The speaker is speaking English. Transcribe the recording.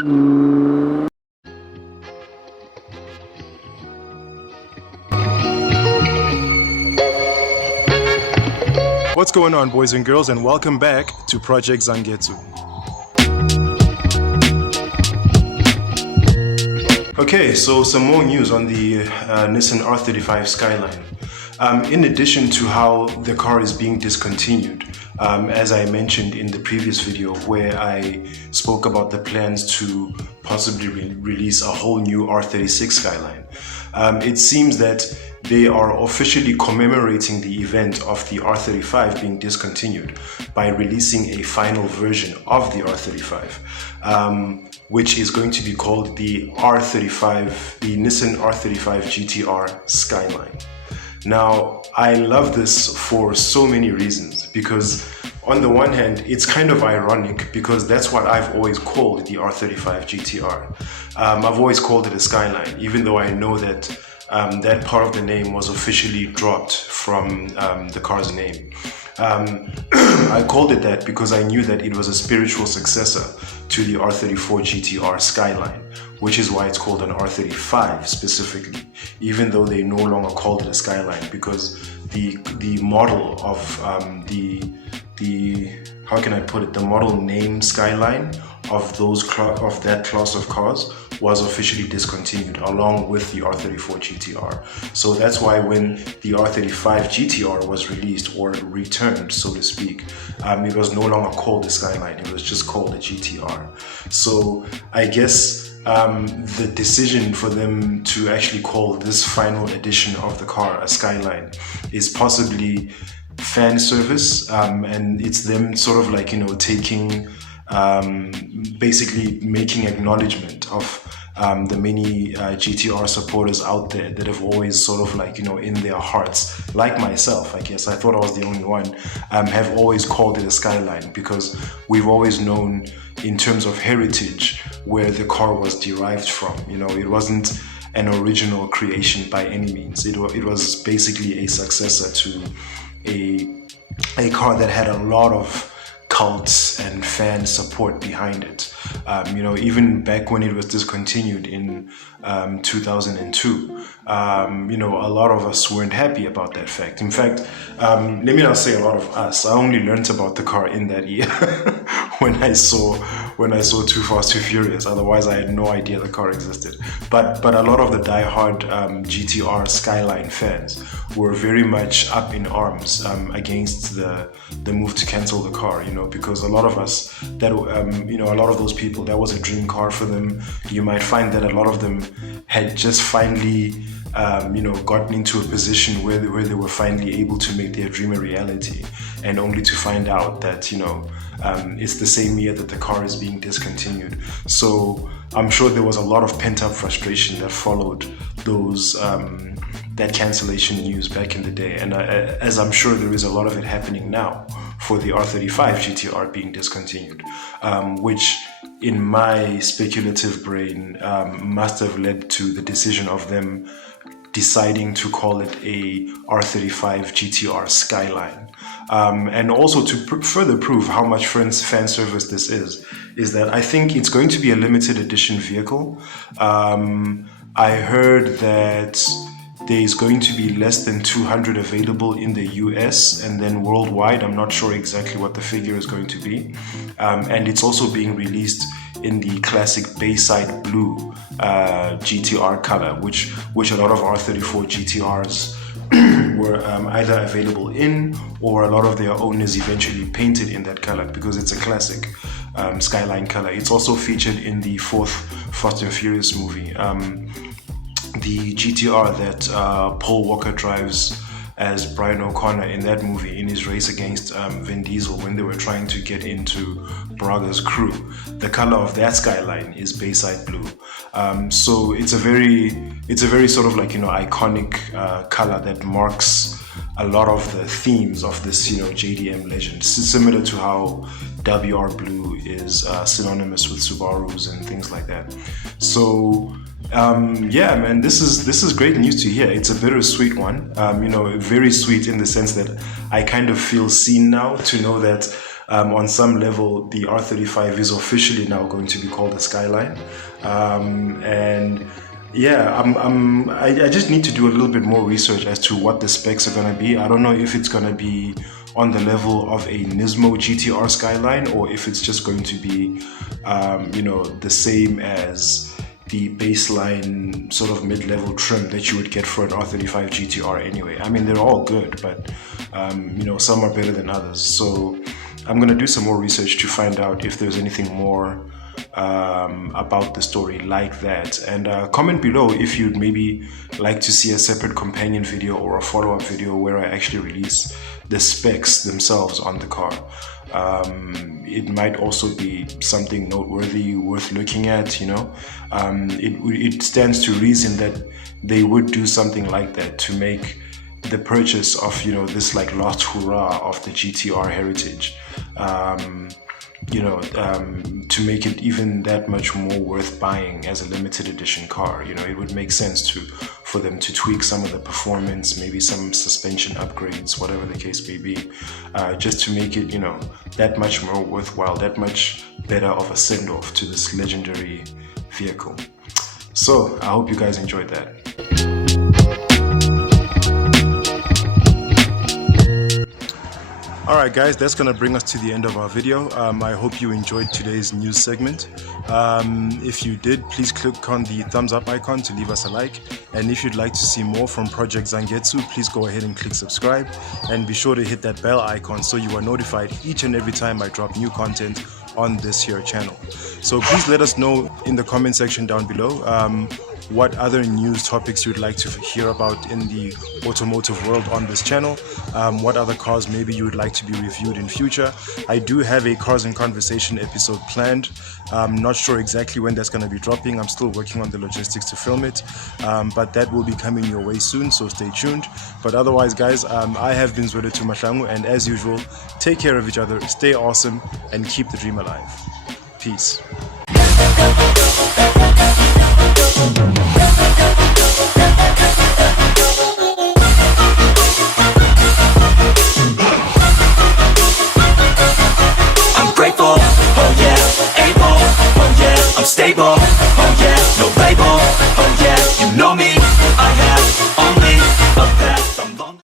What's going on, boys and girls, and welcome back to Project Zangetsu. Okay, so some more news on the Nissan R35 Skyline. In addition to how the car is being discontinued, as I mentioned in the previous video where I spoke about the plans to possibly release a whole new R36 Skyline, it seems that they are officially commemorating the event of the R35 being discontinued by releasing a final version of the R35, which is going to be called the Nissan R35 GTR Skyline. Now, I love this for so many reasons, because on the one hand, it's kind of ironic because that's what I've always called the R35 GTR. I've always called it a Skyline, even though I know that that part of the name was officially dropped from the car's name. I called it that because I knew that it was a spiritual successor to the R34 GTR Skyline, which is why it's called an R35 specifically, even though they no longer called it a Skyline, because the model of how can I put it, the model name Skyline of that class of cars was officially discontinued along with the R34 GTR. So that's why when the R35 GTR was released or returned, so to speak, it was no longer called the Skyline, it was just called the GTR. So I guess the decision for them to actually call this final edition of the car a Skyline is possibly fan service, and it's them sort of like, taking basically making acknowledgement of the many GTR supporters out there that have always sort of like, in their hearts, like myself, I guess, I thought I was the only one, have always called it a Skyline, because we've always known in terms of heritage where the car was derived from. It wasn't an original creation by any means. It was basically a successor to a car that had a lot of cult and fan support behind it. Even back when it was discontinued in 2002, a lot of us weren't happy about that fact. In fact, let me not say a lot of us. I only learned about the car in that year when I saw Too Fast, Too Furious. Otherwise, I had no idea the car existed. But a lot of the die-hard GTR Skyline fans were very much up in arms against the move to cancel the car. Because a lot of us, that a lot of those people, that was a dream car for them. You might find that a lot of them had just finally gotten into a position where they were finally able to make their dream a reality, and only to find out that it's the same year that the car is being discontinued. So I'm sure there was a lot of pent-up frustration that followed those that cancellation news back in the day, and as I'm sure there is a lot of it happening now for the R35 GTR being discontinued, which in my speculative brain must have led to the decision of them deciding to call it a R35 GTR Skyline. And also to further prove how much fan service this is that I think it's going to be a limited edition vehicle. I heard that there's going to be less than 200 available in the US, and then worldwide, I'm not sure exactly what the figure is going to be. And it's also being released in the classic Bayside Blue GTR color, which a lot of R34 GTRs were either available in, or a lot of their owners eventually painted in that color because it's a classic Skyline color. It's also featured in the 4th Fast and Furious movie. The GTR that Paul Walker drives as Brian O'Connor in that movie, in his race against Vin Diesel when they were trying to get into Braga's crew. The color of that Skyline is Bayside Blue. So it's a very sort of like, iconic color that marks a lot of the themes of this, JDM legend. Similar to how WR Blue is synonymous with Subarus and things like that. So yeah, man, this is great news to hear. It's a bittersweet one. Very sweet in the sense that I kind of feel seen now to know that on some level, the R35 is officially now going to be called the Skyline. And yeah, I just need to do a little bit more research as to what the specs are going to be. I don't know if it's going to be on the level of a Nismo GTR Skyline, or if it's just going to be, the same as the baseline sort of mid-level trim that you would get for an R35 GTR anyway. I mean, they're all good, but, some are better than others. So I'm going to do some more research to find out if there's anything more about the story like that, and comment below if you'd maybe like to see a separate companion video or a follow-up video where I actually release the specs themselves on the car. It might also be something noteworthy, worth looking at. It stands to reason that they would do something like that to make the purchase of this like last hurrah of the GTR heritage, to make it even that much more worth buying as a limited edition car. It would make sense for them to tweak some of the performance, maybe some suspension upgrades, whatever the case may be, just to make it, that much more worthwhile, that much better of a send-off to this legendary vehicle. So I hope you guys enjoyed that. Alright guys, that's going to bring us to the end of our video. I hope you enjoyed today's news segment. If you did, please click on the thumbs up icon to leave us a like. And if you'd like to see more from Project Zangetsu, please go ahead and click subscribe. And be sure to hit that bell icon so you are notified each and every time I drop new content on this here channel. So please let us know in the comment section down below what other news topics you'd like to hear about in the automotive world on this channel, what other cars maybe you would like to be reviewed in future. I do have a Cars in Conversation episode planned. I'm not sure exactly when that's going to be dropping. I'm still working on the logistics to film it, but that will be coming your way soon, so stay tuned. But otherwise guys, I have been Zwelethu Mahlangu, and as usual, take care of each other, stay awesome, and keep the dream alive. Peace. I'm grateful, oh yeah, able, oh yeah, I'm stable, oh